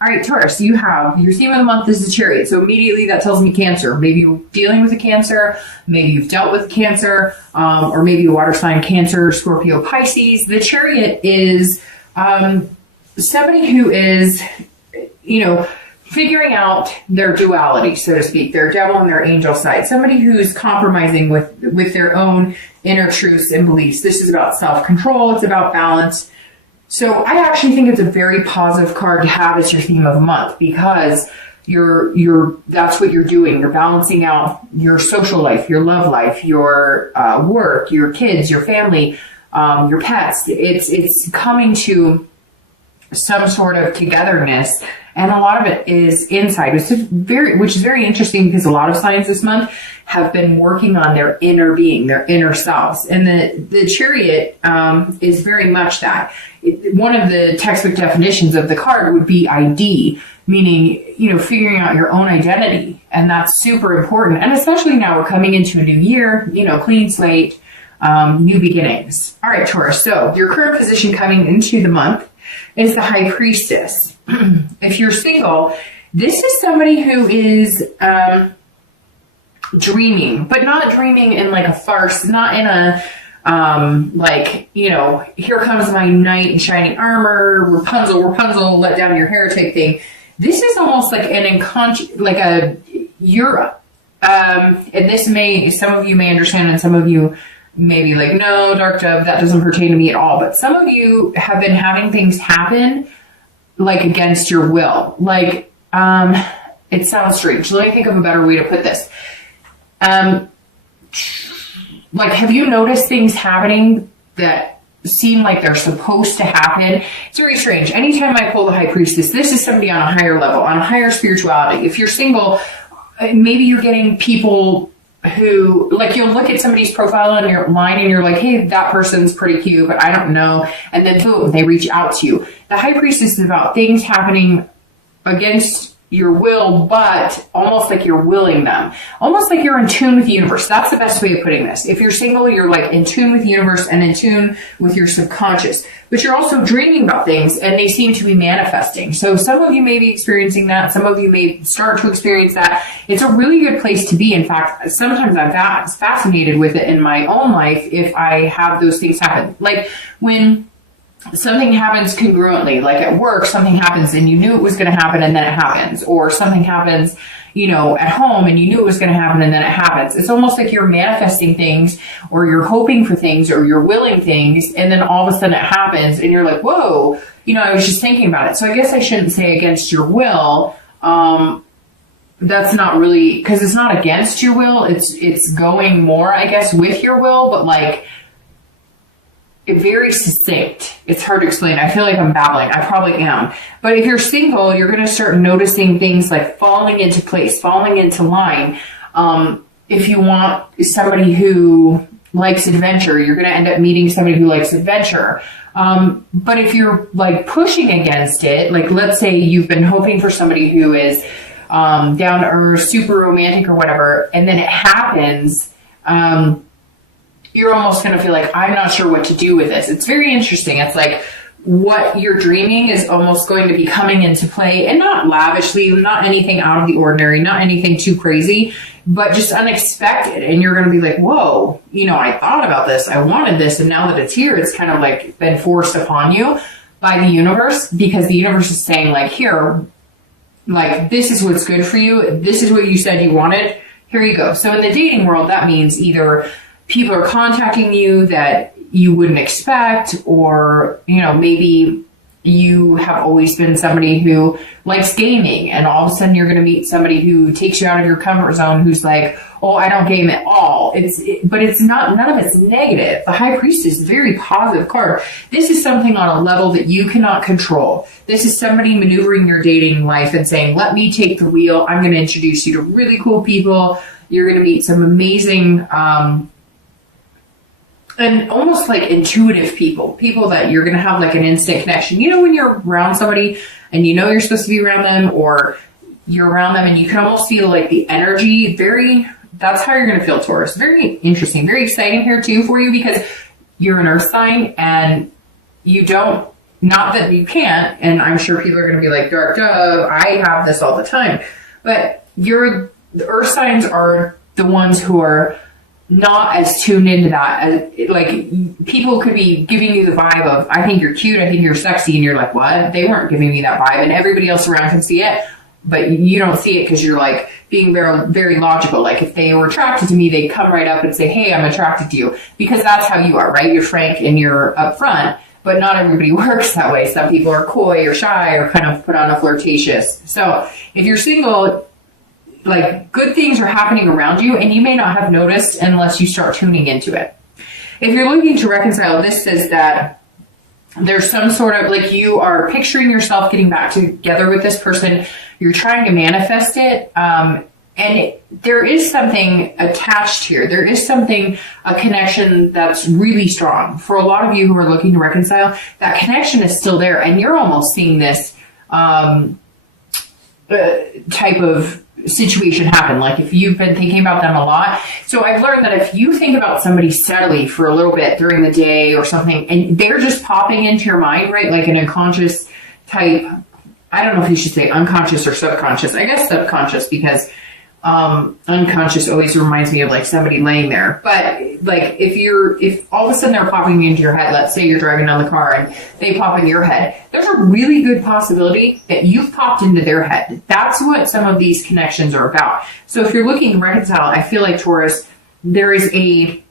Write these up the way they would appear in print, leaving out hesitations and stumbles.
All right, Taurus, you have your theme of the month is the Chariot. So immediately that tells me Cancer. Maybe you're dealing with a Cancer, maybe you've dealt with Cancer, or maybe a water sign, Cancer, Scorpio, Pisces. The Chariot is somebody who is, figuring out their duality, so to speak, their devil and their angel side. Somebody who's compromising with their own inner truths and beliefs. This is about self-control. It's about balance. So I actually think it's a very positive card to have as your theme of the month, because that's what you're doing. You're balancing out your social life, your love life, your work, your kids, your family, your pets. It's coming to some sort of togetherness, and a lot of it is inside, which is very interesting, because a lot of signs this month have been working on their inner being, their inner selves, and the Chariot is very much that. One of the textbook definitions of the card would be ID, meaning figuring out your own identity, and that's super important. And especially now we're coming into a new year, clean slate, new beginnings. All right, Taurus. So your current position coming into the month is the High Priestess. If you're single, this is somebody who is dreaming, but not dreaming in like a farce, not in a here comes my knight in shining armor, Rapunzel, let down your hair type thing. This is almost like and this some of you may understand, and some of you may be like, no, Dark Dove, that doesn't pertain to me at all. But some of you have been having things happen like against your will. Like, it sounds strange. Let me think of a better way to put this. Have you noticed things happening that seem like they're supposed to happen? It's very strange. Anytime I pull the High Priestess, this is somebody on a higher level, on a higher spirituality. If you're single, maybe you're getting people who, you'll look at somebody's profile on your line and you're like, hey, that person's pretty cute, but I don't know. And then boom, they reach out to you. The High Priestess is about things happening against your will, but almost like you're willing them. Almost like you're in tune with the universe. That's the best way of putting this. If you're single, you're like in tune with the universe and in tune with your subconscious. But you're also dreaming about things, and they seem to be manifesting. So some of you may be experiencing that. Some of you may start to experience that. It's a really good place to be. In fact, sometimes I'm fascinated with it in my own life if I have those things happen. Like when something happens congruently, like at work, something happens and you knew it was going to happen and then it happens, or something happens, at home and you knew it was going to happen and then it happens. It's almost like you're manifesting things, or you're hoping for things, or you're willing things, and then all of a sudden it happens and you're like, whoa, I was just thinking about it. So I guess I shouldn't say against your will. That's not really, because it's not against your will. It's going more, I guess, with your will, but very succinct. It's hard to explain. I feel like I'm babbling. I probably am. But if you're single, you're going to start noticing things like falling into place, falling into line. If you want somebody who likes adventure, you're going to end up meeting somebody who likes adventure. But if you're pushing against it, let's say you've been hoping for somebody who is down to earth, super romantic or whatever, and then it happens, you're almost going to feel like, I'm not sure what to do with this. It's very interesting. It's like what you're dreaming is almost going to be coming into play, and not lavishly, not anything out of the ordinary, not anything too crazy, but just unexpected. And you're going to be like, whoa, I thought about this. I wanted this. And now that it's here, it's kind of been forced upon you by the universe, because the universe is saying here, this is what's good for you. This is what you said you wanted. Here you go. So in the dating world, that means either people are contacting you that you wouldn't expect, or, maybe you have always been somebody who likes gaming, and all of a sudden you're going to meet somebody who takes you out of your comfort zone, who's like, oh, I don't game at all. But it's not, none of it's negative. The High Priestess is a very positive card. This is something on a level that you cannot control. This is somebody maneuvering your dating life and saying, let me take the wheel. I'm going to introduce you to really cool people. You're going to meet some amazing, and almost intuitive people that you're going to have an instant connection. When you're around somebody and you're supposed to be around them, or you're around them and you can almost feel the energy, that's how you're going to feel, Taurus. Very interesting, very exciting here too for you, because you're an earth sign and you don't not that you can't, and I'm sure people are going to be like, duh, I have this all the time. But the earth signs are the ones who are not as tuned into that. Like, people could be giving you the vibe of, I think you're cute, I think you're sexy, and you're like, what? They weren't giving me that vibe, and everybody else around can see it, but you don't see it because you're like being very, very logical. Like, if they were attracted to me, they'd come right up and say, hey, I'm attracted to you, because that's how you are, right? You're frank and you're upfront, but not everybody works that way. Some people are coy or shy or kind of put on a flirtatious. So if you're single, like, good things are happening around you, and you may not have noticed unless you start tuning into it. If you're looking to reconcile, this says that there's some sort of, like, you are picturing yourself getting back together with this person. You're trying to manifest it. There is something attached here. There is something, a connection that's really strong. For a lot of you who are looking to reconcile, that connection is still there, and you're almost seeing this type of situation happen. Like, if you've been thinking about them a lot. So I've learned that if you think about somebody steadily for a little bit during the day or something, and they're just popping into your mind, right? Like an unconscious type, I don't know if you should say unconscious or subconscious. I guess subconscious, because unconscious always reminds me of like somebody laying there. But like, if all of a sudden they're popping into your head, let's say you're driving down the car and they pop in your head, there's a really good possibility that you've popped into their head. That's what some of these connections are about. So if you're looking to reconcile, I feel like, Taurus, there is a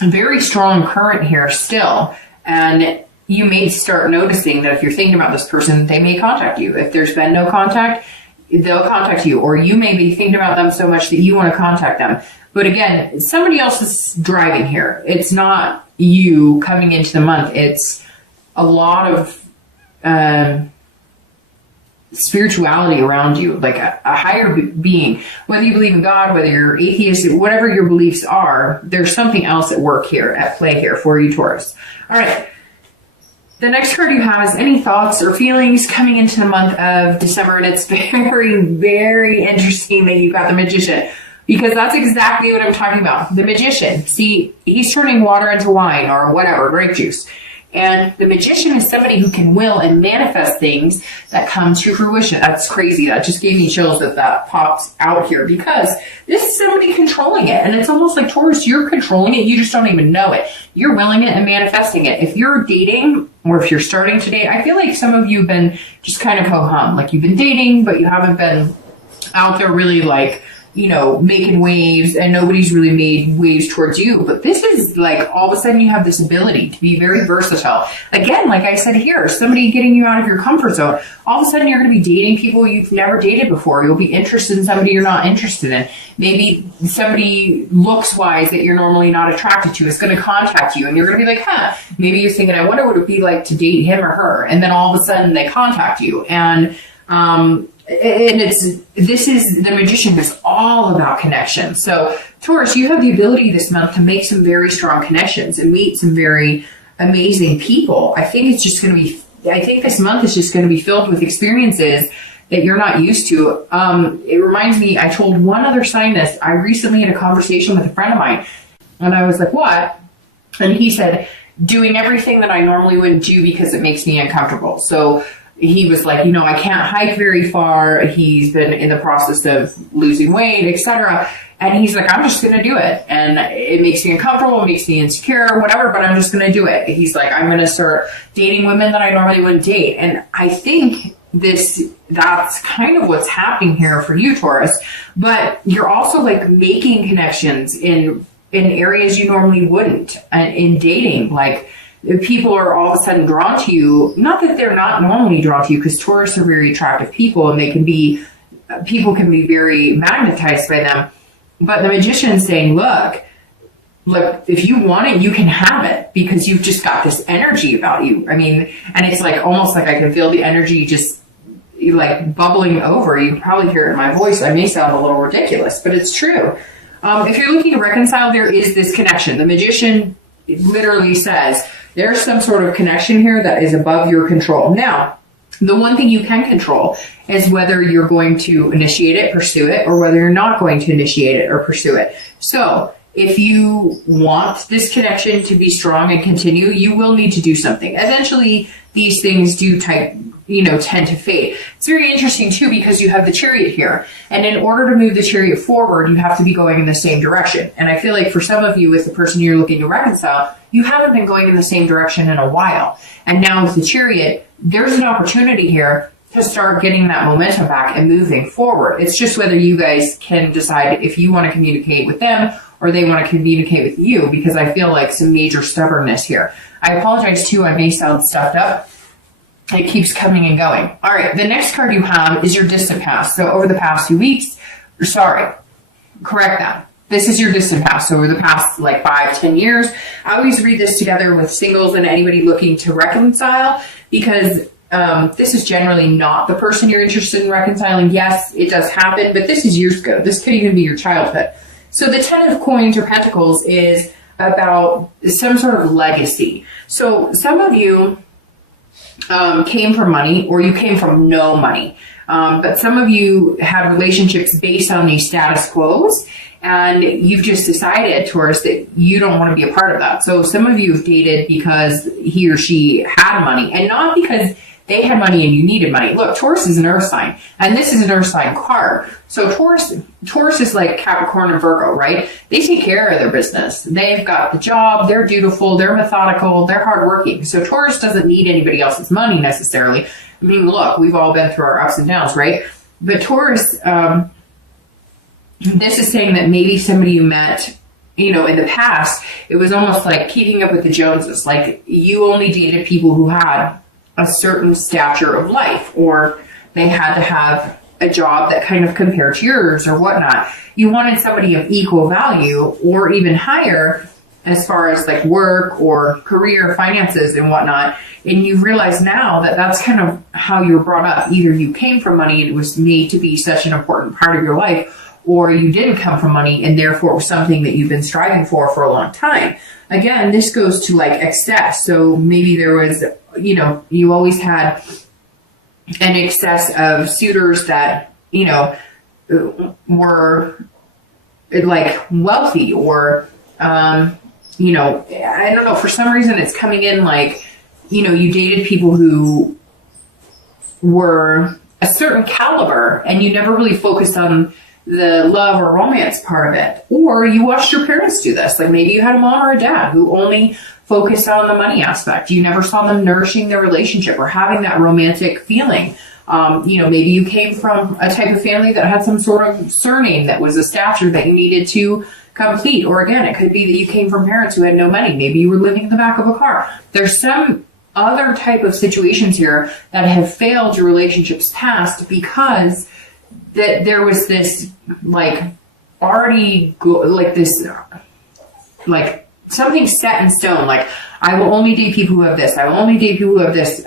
very strong current here still, and you may start noticing that if you're thinking about this person, they may contact you. If there's been no contact, they'll contact you, or you may be thinking about them so much that you want to contact them. But again, somebody else is driving here. It's not you coming into the month. It's a lot of spirituality around you, like a higher being. Whether you believe in God, whether you're atheist, whatever your beliefs are, there's something else at work here, at play here for you, Taurus. All right. The next card you have is any thoughts or feelings coming into the month of December. And it's very, very interesting that you've got the Magician, because that's exactly what I'm talking about. The Magician. See, he's turning water into wine or whatever, grape juice. And the Magician is somebody who can will and manifest things that come to fruition. That's crazy. That just gave me chills that pops out here, because this is somebody controlling it. And it's almost like, Taurus, you're controlling it. You just don't even know it. You're willing it and manifesting it. If you're dating, or if you're starting to date, I feel like some of you have been just kind of ho-hum. Like, you've been dating, but you haven't been out there really, like, you know, making waves, and nobody's really made waves towards you. But this is like, all of a sudden you have this ability to be very versatile. Again, like I said here, somebody getting you out of your comfort zone. All of a sudden you're going to be dating people you've never dated before. You'll be interested in somebody you're not interested in. Maybe somebody looks-wise that you're normally not attracted to is going to contact you, and you're going to be like, maybe you're thinking, I wonder what it would be like to date him or her. And then all of a sudden they contact you. And this is the Magician is all about connection. So Taurus, you have the ability this month to make some very strong connections and meet some very amazing people. I think this month is just going to be filled with experiences that you're not used to. It reminds me, I told one other sign this. I recently had a conversation with a friend of mine, and I was like, what? And he said, doing everything that I normally wouldn't do because it makes me uncomfortable. So he was like, I can't hike very far. He's been in the process of losing weight, etc. And he's like, I'm just going to do it. And it makes me uncomfortable. It makes me insecure, whatever, but I'm just going to do it. He's like, I'm going to start dating women that I normally wouldn't date. And I think that's kind of what's happening here for you, Taurus. But you're also like making connections in areas you normally wouldn't, in dating. Like, people are all of a sudden drawn to you. Not that they're not normally drawn to you, because Taurus are very attractive people, and people can be very magnetized by them. But the Magician is saying, look, if you want it, you can have it, because you've just got this energy about you. I mean, and it's like, almost like I can feel the energy just like bubbling over. You can probably hear it in my voice. I may sound a little ridiculous, but it's true. If you're looking to reconcile, there is this connection. The Magician literally says, there's some sort of connection here that is above your control. Now, the one thing you can control is whether you're going to initiate it, pursue it, or whether you're not going to initiate it or pursue it. So if you want this connection to be strong and continue, you will need to do something. Eventually, these things do tend to fade. It's very interesting too, because you have the Chariot here. And in order to move the Chariot forward, you have to be going in the same direction. And I feel like for some of you, with the person you're looking to reconcile, you haven't been going in the same direction in a while. And now with the Chariot, there's an opportunity here to start getting that momentum back and moving forward. It's just whether you guys can decide if you want to communicate with them or they want to communicate with you, because I feel like some major stubbornness here. I apologize too, I may sound stuffed up. It keeps coming and going. All right, the next card you have is your distant past. So over the past few weeks, correct that. This is your distant past. So over the past like 5-10 years, I always read this together with singles and anybody looking to reconcile, because this is generally not the person you're interested in reconciling. Yes, it does happen, but this is years ago. This could even be your childhood. So the 10 of Coins or Pentacles is about some sort of legacy. So some of you came from money, or you came from no money. But some of you had relationships based on these status quos, and you've just decided, Taurus, that you don't want to be a part of that. So some of you have dated because he or she had money, and not because they had money and you needed money. Look, Taurus is an earth sign, and this is an earth sign card. So Taurus is like Capricorn and Virgo, right? They take care of their business. They've got the job. They're dutiful. They're methodical. They're hardworking. So Taurus doesn't need anybody else's money necessarily. I mean, look, we've all been through our ups and downs, right? But Taurus, this is saying that maybe somebody you met, in the past, it was almost like keeping up with the Joneses. Like you only dated people who had a certain stature of life, or they had to have a job that kind of compared to yours or whatnot. You wanted somebody of equal value or even higher as far as like work or career, finances and whatnot. And you realize now that that's kind of how you were brought up. Either you came from money and it was made to be such an important part of your life, or you didn't come from money and therefore it was something that you've been striving for a long time. Again, this goes to like excess. So maybe there was, you always had an excess of suitors that, were like wealthy, or, I don't know, for some reason it's coming in like, you dated people who were a certain caliber and you never really focused on the love or romance part of it. Or you watched your parents do this. Like maybe you had a mom or a dad who only focused on the money aspect. You never saw them nourishing their relationship or having that romantic feeling. Maybe you came from a type of family that had some sort of surname that was a stature that you needed to complete. Or again, it could be that you came from parents who had no money. Maybe you were living in the back of a car. There's some other type of situations here that have failed your relationships past, because that there was this like already like this like something set in stone. Like I will only date people who have this. I will only date people who have this.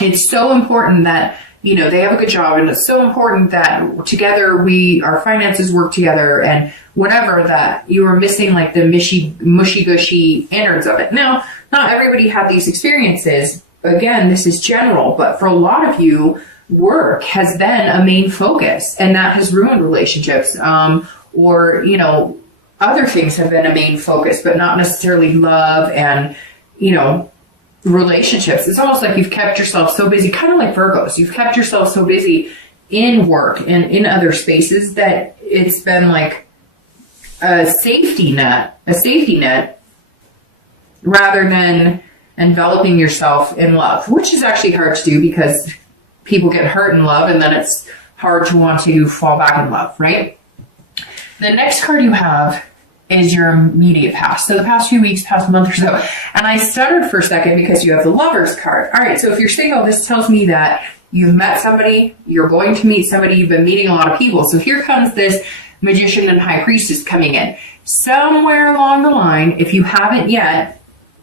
It's so important that they have a good job, and it's so important that together our finances work together, and whatever, that you are missing like the mushy gushy innards of it. Now, not everybody had these experiences. Again, this is general, but for a lot of you, work has been a main focus, and that has ruined relationships. Or other things have been a main focus, but not necessarily love and, relationships. It's almost like you've kept yourself so busy, kind of like Virgos. You've kept yourself so busy in work and in other spaces that it's been like a safety net rather than enveloping yourself in love, which is actually hard to do because people get hurt in love and then it's hard to want to fall back in love, right? The next card you have is your immediate past. So the past few weeks, past month or so. And I stuttered for a second because you have the Lovers card. All right, so if you're single, this tells me that you've met somebody, you're going to meet somebody, you've been meeting a lot of people. So here comes this Magician and High Priestess coming in. Somewhere along the line, if you haven't yet,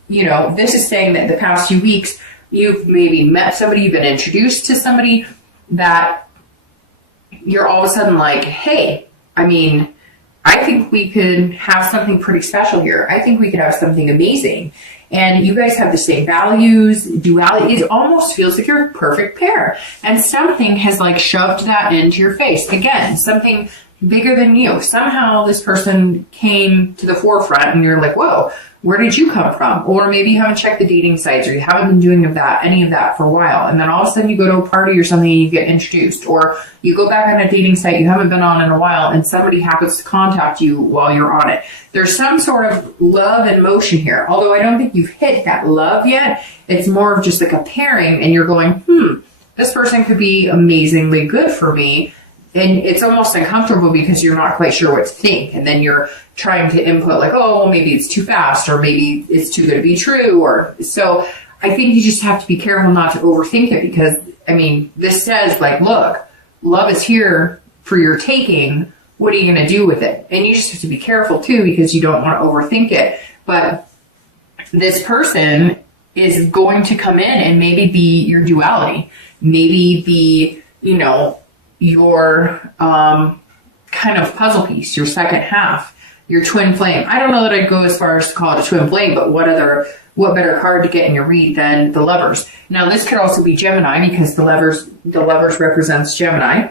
this is saying that the past few weeks, you've maybe met somebody, you've been introduced to somebody that you're all of a sudden like, hey, I think we could have something pretty special here. I think we could have something amazing. And you guys have the same values, duality. It almost feels like you're a perfect pair. And something has like shoved that into your face. Again, something bigger than you. Somehow this person came to the forefront and you're like, whoa, where did you come from? Or maybe you haven't checked the dating sites, or you haven't been doing any of that for a while. And then all of a sudden you go to a party or something and you get introduced, or you go back on a dating site you haven't been on in a while and somebody happens to contact you while you're on it. There's some sort of love and motion here. Although I don't think you've hit that love yet. It's more of just like a pairing and you're going, this person could be amazingly good for me. And it's almost uncomfortable because you're not quite sure what to think. And then you're trying to input like, oh, well, maybe it's too fast, or maybe it's too good to be true. Or so I think you just have to be careful not to overthink it, because, I mean, this says like, look, love is here for your taking. What are you going to do with it? And you just have to be careful too, because you don't want to overthink it. But this person is going to come in and maybe be your duality, maybe be, your kind of puzzle piece, your second half, your twin flame. I don't know that I'd go as far as to call it a twin flame, but what better card to get in your read than the Lovers? Now, this could also be Gemini, because the Lovers represents Gemini.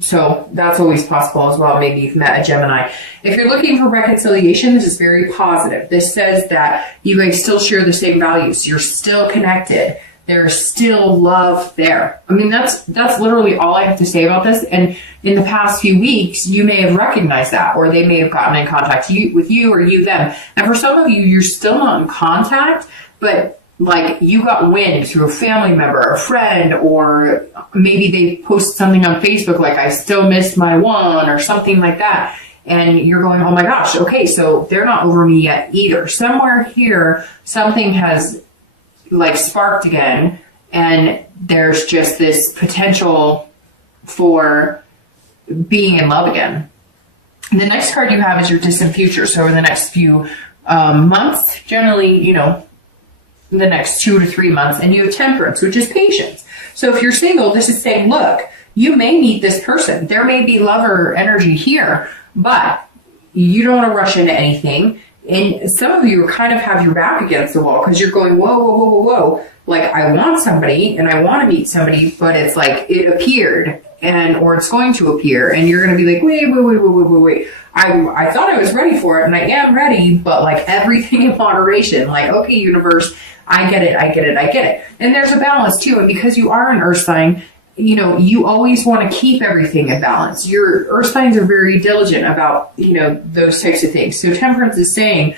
So that's always possible as well. Maybe you've met a Gemini. If you're looking for reconciliation, this is very positive. This says that you guys still share the same values. You're still connected. There's still love there. I mean, that's literally all I have to say about this. And in the past few weeks, you may have recognized that, or they may have gotten in contact with you, or you them. And for some of you, you're still not in contact, but like you got wind through a family member, a friend, or maybe they post something on Facebook like, I still miss my one, or something like that. And you're going, oh my gosh, okay, so they're not over me yet either. Somewhere here, something has like sparked again, and there's just this potential for being in love again. The next card you have is your distant future. So over the next few months, generally, the next 2 to 3 months, and you have Temperance, which is patience. So if you're single, this is saying, look, you may meet this person. There may be lover energy here, but you don't want to rush into anything. And some of you kind of have your back against the wall because you're going, whoa, whoa, whoa, whoa, whoa. Like, I want somebody and I want to meet somebody, but it's like it appeared or it's going to appear. And you're going to be like, wait. I thought I was ready for it, and I am ready, but like everything in moderation. Like, okay, universe, I get it. And there's a balance too. And because you are an earth sign, you always want to keep everything in balance. Your earth signs are very diligent about, those types of things. So Temperance is saying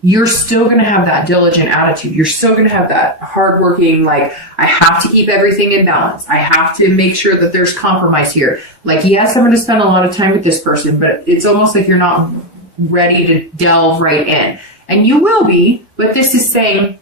you're still going to have that diligent attitude. You're still going to have that hardworking, like, I have to keep everything in balance. I have to make sure that there's compromise here. Like, yes, I'm going to spend a lot of time with this person, but it's almost like you're not ready to delve right in. And you will be, but this is saying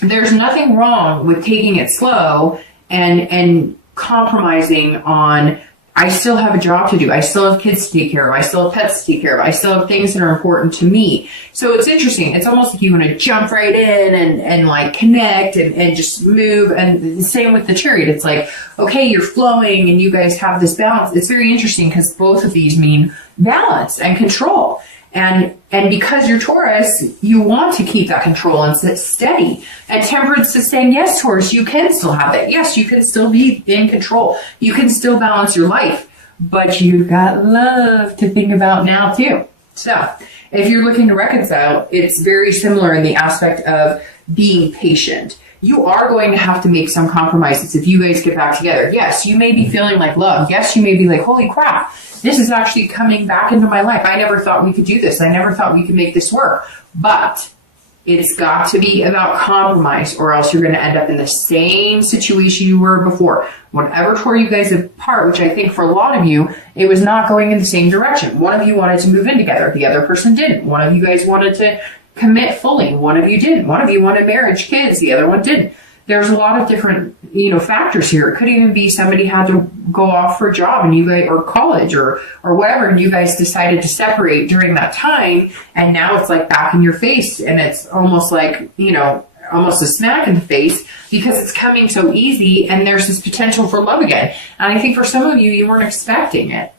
there's nothing wrong with taking it slow and compromising on, I still have a job to do. I still have kids to take care of. I still have pets to take care of. I still have things that are important to me. So it's interesting. It's almost like you want to jump right in and like connect and just move. And the same with the Chariot. It's like, okay, you're flowing and you guys have this balance. It's very interesting because both of these mean balance and control. And because you're Taurus, you want to keep that control and sit steady. And Temperance is saying, yes, Taurus, you can still have it. Yes, you can still be in control. You can still balance your life. But you've got love to think about now, too. So if you're looking to reconcile, it's very similar in the aspect of being patient. You are going to have to make some compromises if you guys get back together. Yes, you may be feeling like love. Yes, you may be like, holy crap, this is actually coming back into my life. I never thought we could do this. I never thought we could make this work. But it's got to be about compromise, or else you're going to end up in the same situation you were before. Whatever tore you guys apart, which I think for a lot of you, it was not going in the same direction. One of you wanted to move in together. The other person didn't. One of you guys wanted to commit fully. One of you didn't. One of you wanted marriage, kids. The other one didn't. There's a lot of different, factors here. It could even be somebody had to go off for a job and you guys, or college or whatever, and you guys decided to separate during that time. And now it's like back in your face, and it's almost like, almost a smack in the face because it's coming so easy, and there's this potential for love again. And I think for some of you, you weren't expecting it.